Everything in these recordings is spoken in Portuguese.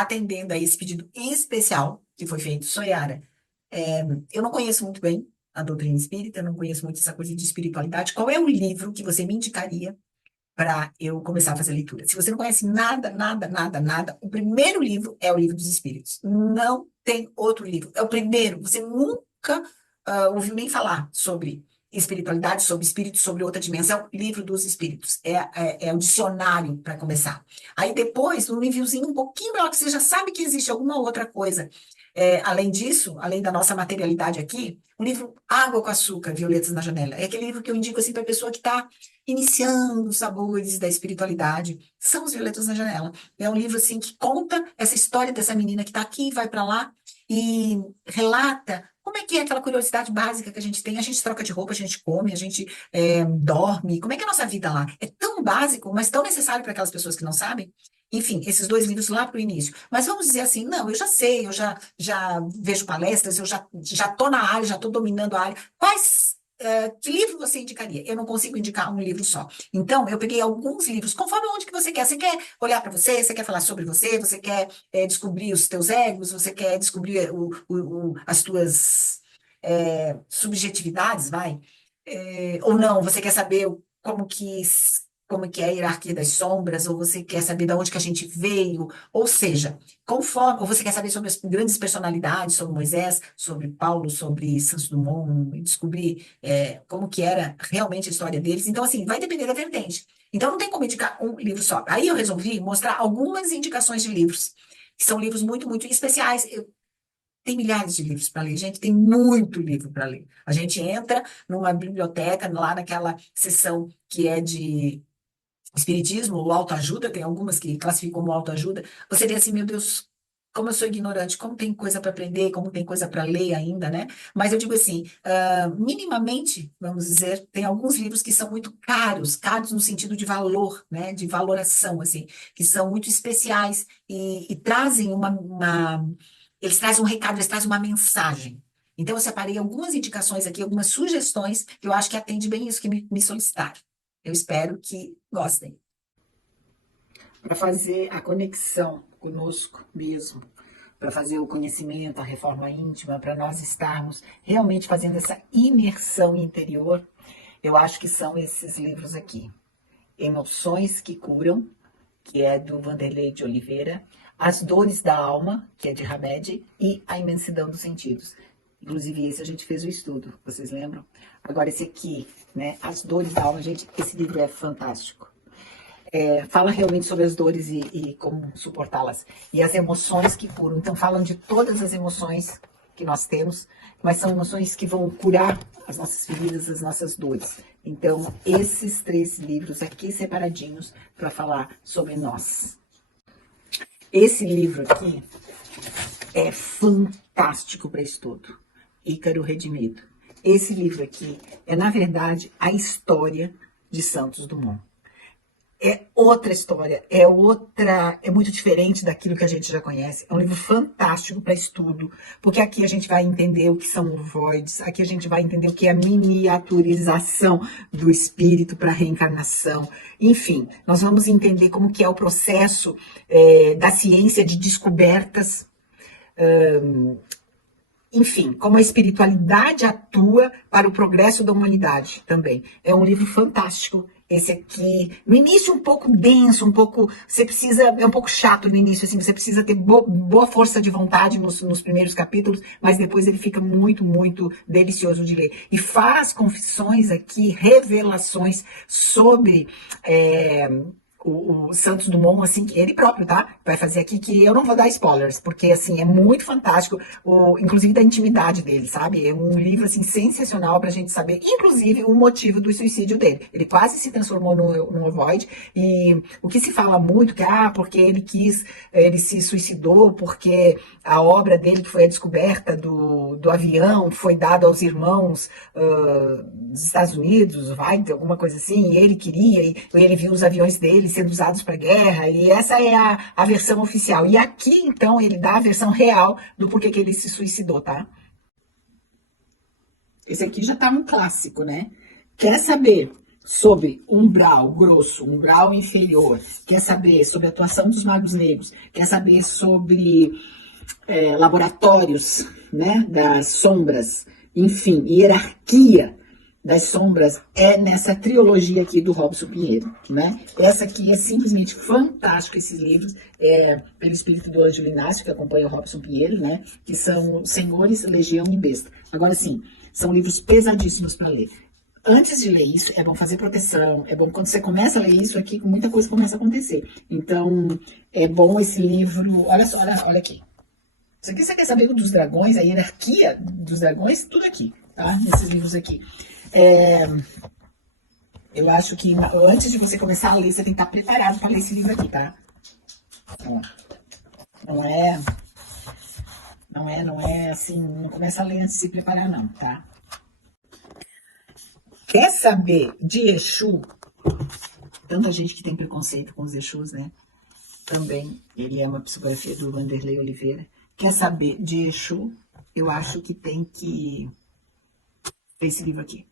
atendendo a esse pedido especial que foi feito. Soyara, eu não conheço muito bem a doutrina espírita, eu não conheço muito essa coisa de espiritualidade. Qual é o livro que você me indicaria para eu começar a fazer leitura? Se você não conhece nada, nada, nada, nada, o primeiro livro é o Livro dos Espíritos. Não tem outro livro. É o primeiro. Você nunca ouviu nem falar sobre espiritualidade, sobre espírito, sobre outra dimensão. Livro dos Espíritos. É o dicionário para começar. Aí depois, um livrozinho um pouquinho maior, que você já sabe que existe alguma outra coisa. Além disso, além da nossa materialidade aqui, o livro Água com Açúcar, Violetas na Janela. É aquele livro que eu indico assim, para a pessoa que está iniciando os sabores da espiritualidade. São os Violetas na Janela. É um livro assim que conta essa história dessa menina que está aqui, vai para lá e relata como é que é aquela curiosidade básica que a gente tem. A gente troca de roupa, a gente come, a gente dorme. Como é que é a nossa vida lá? É tão básico, mas tão necessário para aquelas pessoas que não sabem. Enfim, esses dois livros lá para o início. Mas vamos dizer assim, não, eu já sei, eu já vejo palestras, eu já estou na área, já estou dominando a área. Que livro você indicaria? Eu não consigo indicar um livro só. Então, eu peguei alguns livros, conforme onde que você quer. Você quer olhar para você, você quer falar sobre você quer descobrir os teus egos, você quer descobrir as tuas subjetividades, vai? Ou não, você quer saber como que é a hierarquia das sombras, ou você quer saber de onde que a gente veio, ou seja, ou você quer saber sobre as grandes personalidades, sobre Moisés, sobre Paulo, sobre Santos Dumont, e descobrir como que era realmente a história deles. Então, assim, vai depender da vertente. Então, não tem como indicar um livro só. Aí eu resolvi mostrar algumas indicações de livros, que são livros muito, muito especiais. Tem milhares de livros para ler, gente, tem muito livro para ler. A gente entra numa biblioteca, lá naquela seção que é de espiritismo ou autoajuda, tem algumas que classificam como autoajuda. Você vê assim, meu Deus, como eu sou ignorante, como tem coisa para aprender, como tem coisa para ler ainda, né? Mas eu digo assim, minimamente, vamos dizer, tem alguns livros que são muito caros, caros no sentido de valor, né? De valoração, assim, que são muito especiais e trazem eles trazem um recado, eles trazem uma mensagem. Então, eu separei algumas indicações aqui, algumas sugestões que eu acho que atende bem isso que me solicitaram. Eu espero que gostem. Para fazer a conexão conosco mesmo, para fazer o conhecimento, a reforma íntima, para nós estarmos realmente fazendo essa imersão interior, eu acho que são esses livros aqui. Emoções que Curam, que é do Vanderlei de Oliveira, As Dores da Alma, que é de Hamed, e A Imensidão dos Sentidos. Inclusive, esse a gente fez o estudo, vocês lembram? Agora, esse aqui, né? As Dores da Alma, gente, esse livro é fantástico. Fala realmente sobre as dores e como suportá-las. E as emoções que curam. Então, falam de todas as emoções que nós temos, mas são emoções que vão curar as nossas feridas, as nossas dores. Então, esses 3 livros aqui separadinhos para falar sobre nós. Esse livro aqui é fantástico para estudo. Ícaro Redimido. Esse livro aqui é, na verdade, a história de Santos Dumont. É outra história, é muito diferente daquilo que a gente já conhece. É um livro fantástico para estudo, porque aqui a gente vai entender o que são ovoides, aqui a gente vai entender o que é a miniaturização do espírito para a reencarnação. Enfim, nós vamos entender como que é o processo da ciência de descobertas, enfim, como a espiritualidade atua para o progresso da humanidade também. É um livro fantástico. Esse aqui, no início um pouco denso, é um pouco chato no início, assim, você precisa ter boa força de vontade nos primeiros capítulos, mas depois ele fica muito, muito delicioso de ler. E faz confissões aqui, revelações sobre o Santos Dumont, assim, ele próprio, tá? Vai fazer aqui, que eu não vou dar spoilers, porque, assim, é muito fantástico, inclusive da intimidade dele, sabe? É um livro, assim, sensacional pra gente saber, inclusive, o motivo do suicídio dele. Ele quase se transformou num ovoide, e o que se fala muito, porque ele se suicidou, porque a obra dele, que foi a descoberta do avião, foi dada aos irmãos dos Estados Unidos, alguma coisa assim, e ele queria, e ele viu os aviões dele sendo usados para guerra, e essa é a versão oficial. E aqui, então, ele dá a versão real do porquê que ele se suicidou, tá? Esse aqui já tá um clássico, né? Quer saber sobre umbral grosso, umbral inferior, quer saber sobre a atuação dos magos negros, quer saber sobre laboratórios, né, das sombras, enfim, hierarquia das sombras, é nessa trilogia aqui do Robson Pinheiro, né? Essa aqui é simplesmente fantástica, esses livros, pelo espírito do Ângelo Inácio, que acompanha o Robson Pinheiro, né? Que são Senhores, Legião e Besta. Agora sim, são livros pesadíssimos para ler. Antes de ler isso, é bom fazer proteção, é bom quando você começa a ler isso aqui, muita coisa começa a acontecer. Então, é bom esse livro, olha só, olha aqui. Isso aqui você quer saber dos dragões, a hierarquia dos dragões, tudo aqui, tá? Nesses livros aqui. Eu acho que antes de você começar a ler, você tem que estar preparado para ler esse livro aqui, tá? Não é assim, não começa a ler antes de se preparar não, tá? Quer saber de Exu? Tanta gente que tem preconceito com os Exus, né? Também, ele é uma psicografia do Vanderlei Oliveira. Quer saber de Exu? Eu acho que tem que ver esse livro aqui.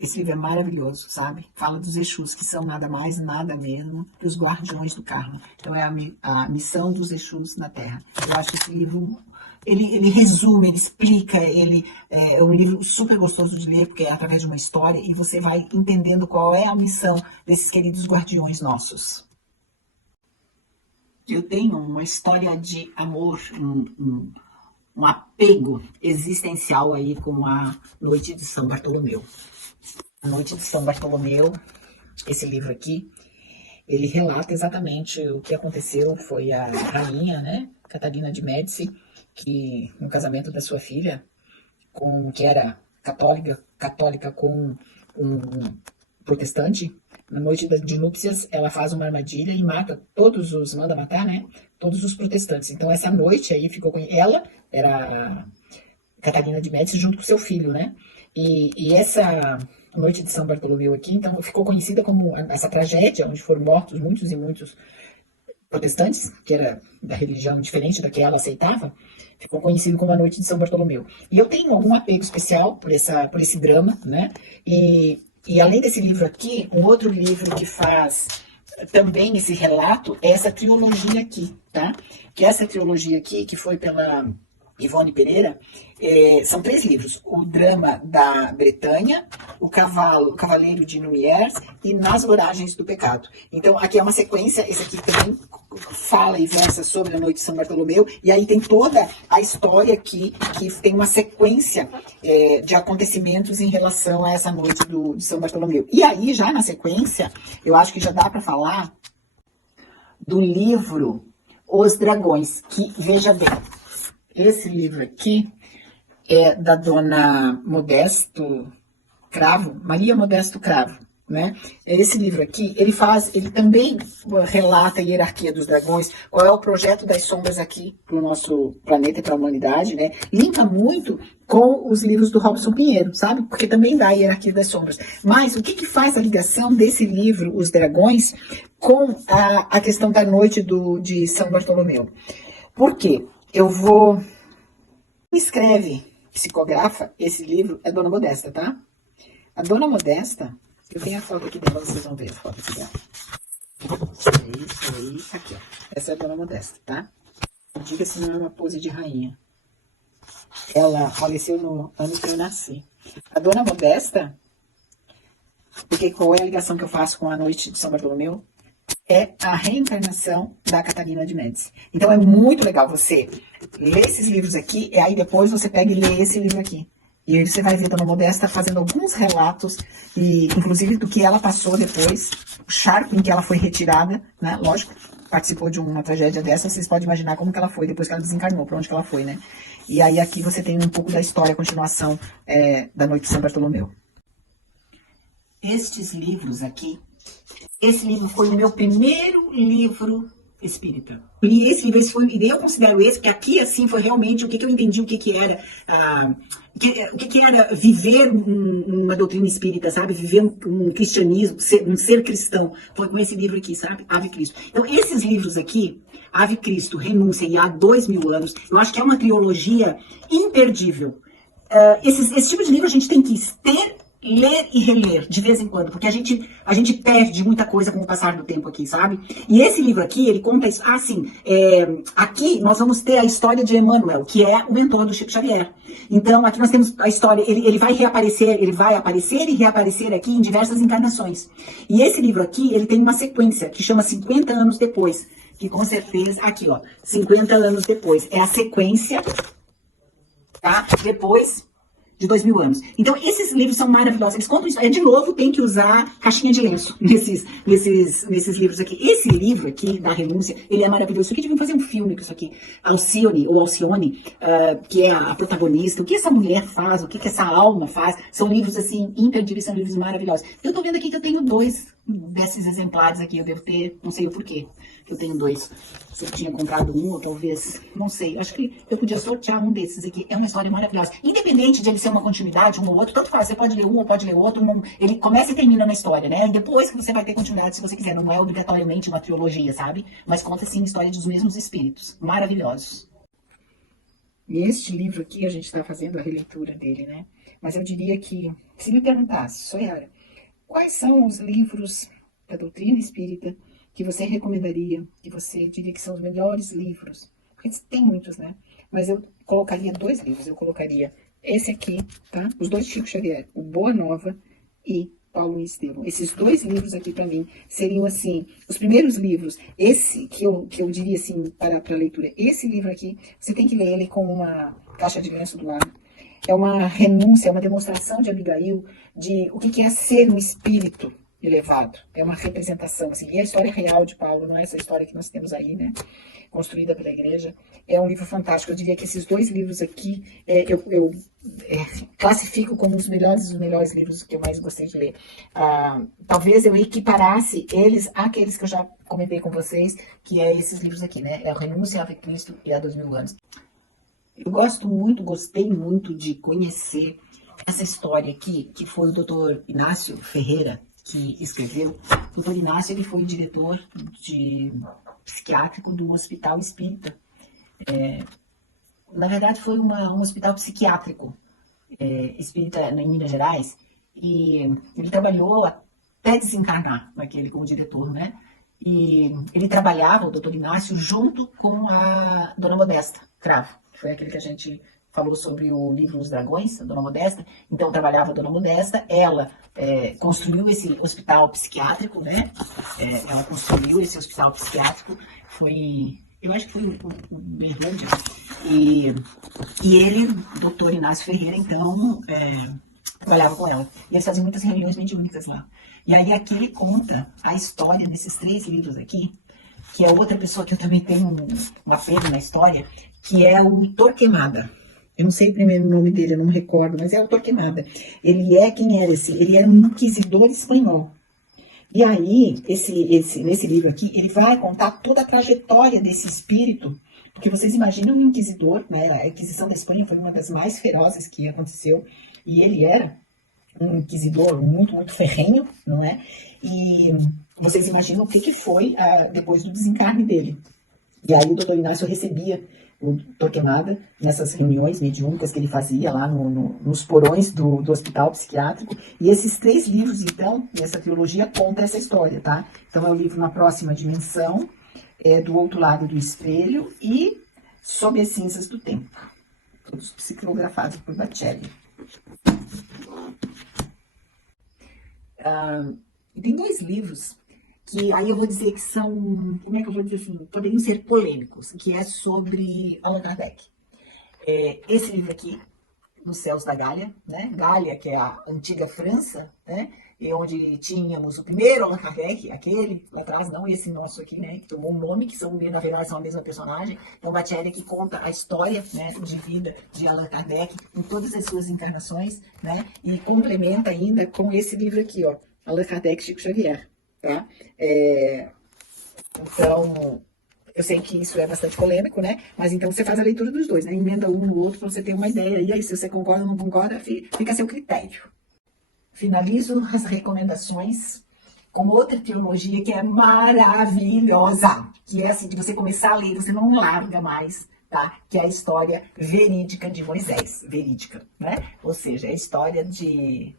Esse livro é maravilhoso, sabe? Fala dos Exus, que são nada mais, nada menos que os guardiões do karma. Então é a missão dos Exus na Terra. Eu acho esse livro, ele resume, ele explica, ele é um livro super gostoso de ler, porque é através de uma história, e você vai entendendo qual é a missão desses queridos guardiões nossos. Eu tenho uma história de amor, um apego existencial aí com a Noite de São Bartolomeu. A Noite de São Bartolomeu, esse livro aqui, ele relata exatamente o que aconteceu. Foi a rainha, né, Catarina de Médici, que no casamento da sua filha, que era católica com um protestante, na noite de núpcias, ela faz uma armadilha e manda matar, né, todos os protestantes. Então essa noite aí ela era Catarina de Médici junto com seu filho, né, e essa Noite de São Bartolomeu aqui, então ficou conhecida como essa tragédia, onde foram mortos muitos e muitos protestantes, que era da religião diferente da que ela aceitava, ficou conhecido como a Noite de São Bartolomeu. E eu tenho algum apego especial por esse drama, né? E além desse livro aqui, um outro livro que faz também esse relato é essa trilogia aqui, tá? Que essa trilogia aqui, que foi pela Ivone Pereira, são 3 livros: o Drama da Bretanha, o Cavaleiro de Numiers e Nas Voragens do Pecado. Então aqui é uma sequência, esse aqui também fala e versa sobre a Noite de São Bartolomeu, e aí tem toda a história aqui, que tem uma sequência de acontecimentos em relação a essa noite de São Bartolomeu. E aí, já na sequência, eu acho que já dá para falar do livro Os Dragões, que, veja bem, esse livro aqui é da dona Maria Modesto Cravo, né? Esse livro aqui, ele também relata a hierarquia dos dragões, qual é o projeto das sombras aqui para o nosso planeta e para a humanidade, né? Linka muito com os livros do Robson Pinheiro, sabe? Porque também dá a hierarquia das sombras. Mas o que faz a ligação desse livro, Os Dragões, com a questão da noite de São Bartolomeu? Por quê? Psicografa esse livro é Dona Modesta, tá? A Dona Modesta, eu tenho a foto aqui dela, vocês vão ver a foto aqui dela. Isso aí, aqui, ó. Essa é a Dona Modesta, tá? Diga se não é uma pose de rainha. Ela faleceu no ano que eu nasci. A Dona Modesta, porque qual é a ligação que eu faço com a Noite de São Bartolomeu? É a reencarnação da Catarina de Médici. Então é muito legal você ler esses livros aqui, e aí depois você pega e lê esse livro aqui. E aí você vai ver a Dona Modesta fazendo alguns relatos, e inclusive do que ela passou depois, o charco em que ela foi retirada, né? Lógico, participou de uma tragédia dessa, vocês podem imaginar como que ela foi depois que ela desencarnou, para onde que ela foi, né? E aí aqui você tem um pouco da história, a continuação da Noite de São Bartolomeu. Estes livros aqui, esse livro foi o meu primeiro livro espírita. E eu considero esse, porque aqui, assim, foi realmente o que eu entendi, o que era viver uma doutrina espírita, sabe? Viver um cristianismo, um ser cristão. Foi com esse livro aqui, sabe? Ave Cristo. Então, esses livros aqui, Ave Cristo, Renúncia e Há 2000 anos, eu acho que é uma trilogia imperdível. Esse tipo de livro a gente tem que ter ler e reler de vez em quando, porque a gente perde muita coisa com o passar do tempo aqui, sabe? E esse livro aqui, ele conta isso. Ah, sim, aqui nós vamos ter a história de Emmanuel, que é o mentor do Chico Xavier. Então, aqui nós temos a história, ele vai reaparecer, ele vai aparecer e reaparecer aqui em diversas encarnações. E esse livro aqui, ele tem uma sequência que chama 50 anos depois, que com certeza, aqui ó, 50 anos depois, é a sequência, tá? Depois de 2000 anos. Então, esses livros são maravilhosos. Eles contam isso. De novo, tem que usar caixinha de lenço nesses livros aqui. Esse livro aqui, da renúncia, ele é maravilhoso. Isso aqui devia fazer um filme com isso aqui. Alcione, ou Alcione, que é a protagonista. O que essa mulher faz, o que essa alma faz. São livros, assim, imperdíveis, são livros maravilhosos. Eu tô vendo aqui que eu tenho 2 desses exemplares aqui. Eu devo ter, não sei o porquê, que eu tenho 2. Se eu tinha comprado um, ou talvez, não sei. Acho que eu podia sortear um desses aqui. É uma história maravilhosa. Independente de ele ser uma continuidade, um ou outro, tanto faz. Você pode ler um ou pode ler outro. Ele começa e termina na história, né? E depois que você vai ter continuidade, se você quiser. Não é obrigatoriamente uma trilogia, sabe? Mas conta, sim, a história dos mesmos espíritos. Maravilhosos. E este livro aqui, a gente está fazendo a releitura dele, né? Mas eu diria que, se me perguntasse, Soyara, quais são os livros da doutrina espírita que você recomendaria, que você diria que são os melhores livros? Porque tem muitos, né? Mas eu colocaria 2 livros. Eu colocaria esse aqui, tá? Os 2 de Chico Xavier, o Boa Nova e Paulo e Estevão. Esses 2 livros aqui, para mim, seriam, assim, os primeiros livros. Esse, que eu diria, assim, para leitura, esse livro aqui, você tem que ler ele com uma caixa de lenço do lado. É uma renúncia, é uma demonstração de Abigail de o que é ser um espírito elevado. É uma representação, assim. E a história real de Paulo, não é essa história que nós temos aí, né? Construída pela igreja. É um livro fantástico. Eu diria que esses 2 livros aqui, eu classifico como os melhores livros que eu mais gostei de ler. Talvez eu equiparasse eles àqueles que eu já comentei com vocês, que é esses livros aqui, né? É a Renúncia, Ave Cristo e a 2000 anos. Eu gostei muito de conhecer essa história aqui, que foi o Dr. Inácio Ferreira que escreveu. O Dr. Inácio, ele foi diretor psiquiátrico do Hospital Espírita. Na verdade, foi um hospital psiquiátrico espírita em Minas Gerais, e ele trabalhou até desencarnar naquele como diretor, né? E ele trabalhava, o doutor Inácio, junto com a dona Modesta Cravo, que foi aquele que a gente falou sobre o livro Os Dragões, a dona Modesta. Então, trabalhava a dona Modesta, ela construiu esse hospital psiquiátrico, né? Ela construiu esse hospital psiquiátrico, eu acho que foi o Berlândia, e ele, doutor Inácio Ferreira, então, trabalhava com ela. E eles faziam muitas reuniões mediúnicas lá. E aí aqui ele conta a história desses 3 livros aqui, que é outra pessoa que eu também tenho um apego na história, que é o Torquemada. Eu não sei o primeiro nome dele, eu não me recordo, mas é o Torquemada. Quem era esse? Ele era um inquisidor espanhol. E aí, nesse livro aqui, ele vai contar toda a trajetória desse espírito, porque vocês imaginam um inquisidor, né? A Inquisição da Espanha foi uma das mais ferozes que aconteceu, e ele era um inquisidor muito, muito ferrenho, não é? E vocês imaginam o que foi depois do desencarne dele. E aí o doutor Inácio recebia o Torquemada nessas reuniões mediúnicas que ele fazia lá nos porões do hospital psiquiátrico. E esses 3 livros, então, dessa trilogia, conta essa história, tá? Então é o livro Na Próxima Dimensão, Do Outro Lado do Espelho e Sob as Cinzas do Tempo. Todos psicografados por Bacelli. Tem 2 livros que aí eu vou dizer que são, como é que eu vou dizer assim, poderiam ser polêmicos, que é sobre Allan Kardec. Esse livro aqui, Nos Céus da Gália, né? Gália, que é a antiga França, né? E onde tínhamos o primeiro Allan Kardec, aquele lá atrás, não esse nosso aqui, né? Que tomou um nome, que são, na verdade, são a mesma personagem. Então, Bacelli que conta a história, né, de vida de Allan Kardec em todas as suas encarnações, né? E complementa ainda com esse livro aqui, ó, Allan Kardec, Chico Xavier, tá? Então, eu sei que isso é bastante polêmico, né? Mas então você faz a leitura dos 2, né? Emenda um no outro para você ter uma ideia. E aí, se você concorda ou não concorda, fica a seu critério. Finalizo as recomendações com outra teologia que é maravilhosa, que é assim, de você começar a ler, você não larga mais, tá? Que é a história verídica de Moisés, verídica, né? Ou seja, é a história de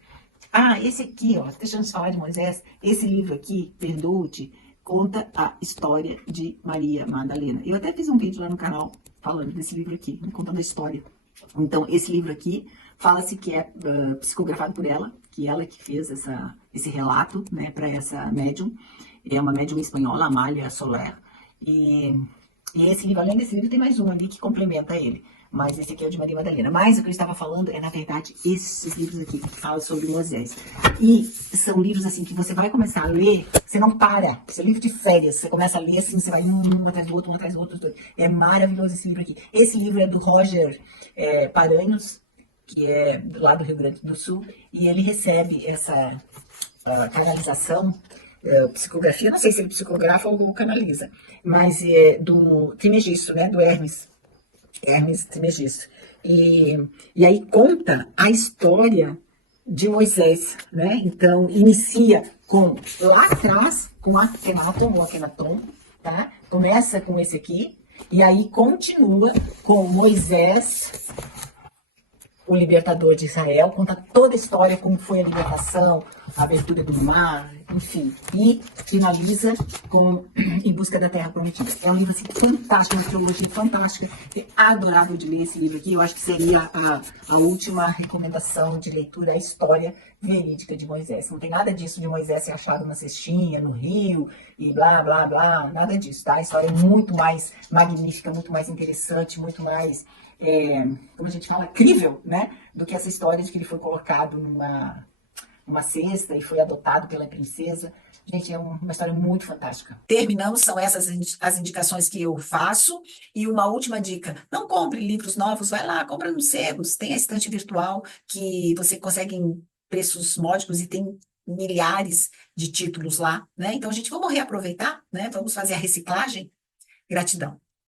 Ah, esse aqui, ó, deixando de falar de Moisés, esse livro aqui, Perdoa-te, conta a história de Maria Madalena. Eu até fiz um vídeo lá no canal falando desse livro aqui, contando a história. Então, esse livro aqui fala-se que é psicografado por ela, que ela que fez esse relato, né, para essa médium. É uma médium espanhola, Amália Soler. E, e esse livro, além desse livro, tem mais um ali que complementa ele. Mas esse aqui é o de Maria Madalena. Mas o que eu estava falando é, na verdade, esses livros aqui que falam sobre Moisés. E são livros assim que você vai começar a ler, você não para. Esse é livro de férias. Você começa a ler assim, você vai um atrás do outro, um atrás do outro. É maravilhoso esse livro aqui. Esse livro é do Roger Paranhos, que é lá do Rio Grande do Sul, e ele recebe essa canalização, psicografia, não sei se ele psicografa ou canaliza, mas é do Trimegisto, né, do Hermes Trismegisto. E aí conta a história de Moisés, né? Então, inicia com, lá atrás, com Akhenaton, ou Akhenaton, tá? Começa com esse aqui, e aí continua com Moisés, o libertador de Israel, conta toda a história, como foi a libertação, a abertura do mar, enfim, e finaliza com Em Busca da Terra Prometida. É um livro assim, fantástico, uma teologia fantástica. É adorável de ler esse livro aqui. Eu acho que seria a última recomendação de leitura, a história verídica de Moisés. Não tem nada disso de Moisés ser achado na cestinha, no rio, e blá, blá, blá, nada disso, tá? A história é muito mais magnífica, muito mais interessante, muito mais como a gente fala, crível, né? Do que essa história de que ele foi colocado numa cesta e foi adotado pela princesa. Gente, é uma história muito fantástica. Terminamos, são essas as indicações que eu faço. E uma última dica: não compre livros novos, vai lá, compra nos sebos. Tem a estante virtual que você consegue em preços módicos e tem milhares de títulos lá, né? Então a gente vamos reaproveitar, né? Vamos fazer a reciclagem. Gratidão.